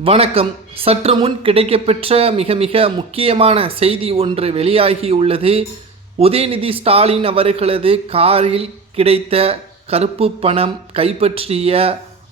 வணக்கம். சற்று முன் கிடைக்கப்பெற்ற மிக மிக முக்கியமான செய்தி ஒன்று வெளியாகியுள்ளது. உதயநிதி ஸ்டாலின் அவர்களது காரில் கிடைத்த கருப்பு பணம் கைப்பற்றிய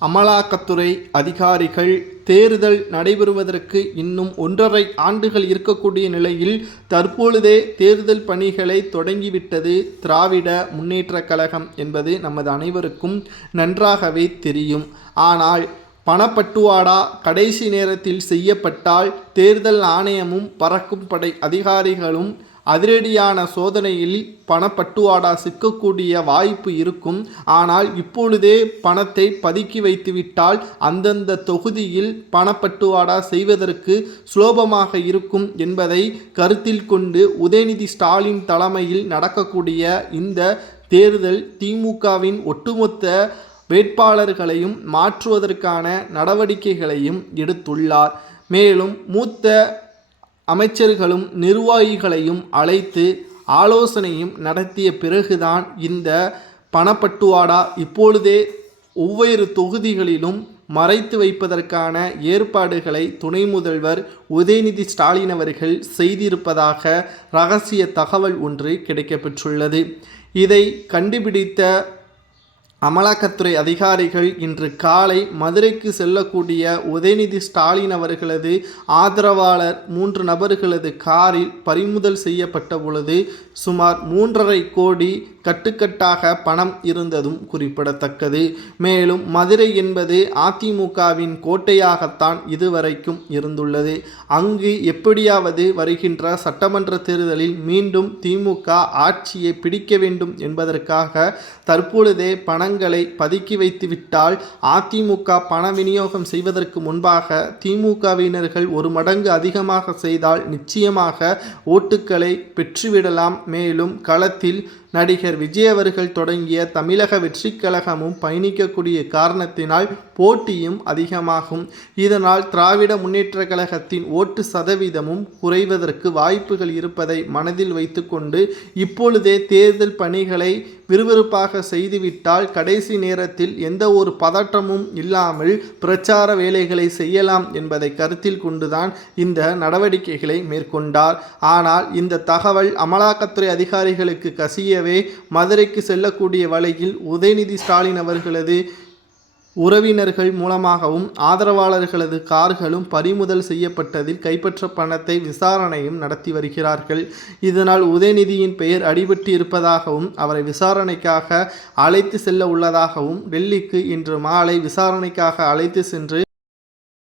அமலாக்கத்துறை அதிகாரிகள் தேர்தல் நடைபெறுவதற்கு இன்னும் 1.5 ஆண்டுகள் இருக்கக்கூடிய நிலையில் தற்பொழுதே தேர்தல் பணிகளை தொடங்கிவிட்டது திராவிட முன்னேற்றக் கழகம் என்பது நமது அனைவருக்கும் நன்றாகவே தெரியும். ஆனால் பணப்பட்டுவாடா கடைசி நேரத்தில் செய்யப்பட்டால் தேர்தல் ஆணையமும் பறக்கும் படை அதிகாரிகளும் அதிரடியான சோதனையில் பணப்பட்டுவாடா சிக்கக்கூடிய வாய்ப்பு இருக்கும். ஆனால் இப்பொழுதே பணத்தை பதுக்கி வைத்துவிட்டால் அந்தந்த தொகுதியில் பணப்பட்டுவாடா செய்வதற்கு சுலபமாக இருக்கும் என்பதை கருத்தில் கொண்டு உதயநிதி ஸ்டாலின் தலைமையில் நடக்கக்கூடிய இந்த தேர்தல் திமுகவின் ஒட்டுமொத்த வேட்பாளர்களையும் மாற்றுவதற்கான நடவடிக்கைகளையும் எடுத்துள்ளார். மேலும் மூத்த அமைச்சர்களும் நிர்வாகிகளையும் அழைத்து ஆலோசனையும் நடத்திய பிறகுதான் இந்த பணப்பட்டுவாடா இப்பொழுதே ஒவ்வொரு தொகுதிகளிலும் மறைத்து வைப்பதற்கான ஏற்பாடுகளை துணை முதல்வர் உதயநிதி ஸ்டாலின் அவர்கள் செய்திருப்பதாக இரகசிய தகவல் ஒன்று கிடைக்கப்பெற்றுள்ளது. இதை கண்டுபிடித்த அமலாக்கத்துறை அதிகாரிகள் இன்று காலை மதுரைக்கு செல்லக்கூடிய உதயநிதி ஸ்டாலின் அவர்களது ஆதரவாளர் 3 நபர்களது காரில் பறிமுதல் செய்யப்பட்ட பொழுது சுமார் 3.5 கோடி கட்டுக்கட்டாக பணம் இருந்ததும் குறிப்பிடத்தக்கது. மேலும் மதுரை என்பது அதிமுகவின் கோட்டையாகத்தான் இதுவரைக்கும் இருந்துள்ளது. அங்கு எப்படியாவது வருகின்ற சட்டமன்ற தேர்தலில் மீண்டும் திமுக ஆட்சியை பிடிக்க வேண்டும் என்பதற்காக தற்பொழுதே பணங்களை பதுக்கி வைத்துவிட்டால் அதிமுக பண விநியோகம் செய்வதற்கு முன்பாக திமுகவினர்கள் 1 மடங்கு அதிகமாக செய்தால் நிச்சயமாக ஓட்டுக்களை பெற்றுவிடலாம். மேலும் களத்தில் நடிகர் விஜய் அவர்கள் தொடங்கிய தமிழக வெற்றிக் கழகமும் பயணிக்கக்கூடிய காரணத்தினால் போட்டியும் அதிகமாகும். இதனால் திராவிட முன்னேற்ற கழகத்தின் ஓட்டு சதவீதமும் குறைவதற்கு வாய்ப்புகள் இருப்பதை மனதில் வைத்துக்கொண்டு இப்பொழுதே தேர்தல் பணிகளை விறுவிறுப்பாக செய்துவிட்டால் கடைசி நேரத்தில் எந்த ஒரு பதற்றமும் இல்லாமல் பிரச்சார வேலைகளை செய்யலாம் என்பதை கருத்தில் கொண்டுதான் இந்த நடவடிக்கைகளை மேற்கொண்டார். ஆனால் இந்த தகவல் அமலாக்கத்துறை அதிகாரிகளுக்கு கசியவே மதுரைக்கு செல்லக்கூடிய வழியில் உதயநிதி ஸ்டாலின் அவர்களது உறவினர்கள் மூலமாகவும் ஆதரவாளர்களது கார்களும் பறிமுதல் செய்யப்பட்டதில் கைப்பற்ற பணத்தை விசாரணையும் நடத்தி வருகிறார்கள். இதனால் உதயநிதியின் பெயர் அடிபட்டு இருப்பதாகவும் அவரை விசாரணைக்காக அழைத்து செல்ல உள்ளதாகவும் டெல்லிக்கு இன்று மாலை விசாரணைக்காக அழைத்து சென்று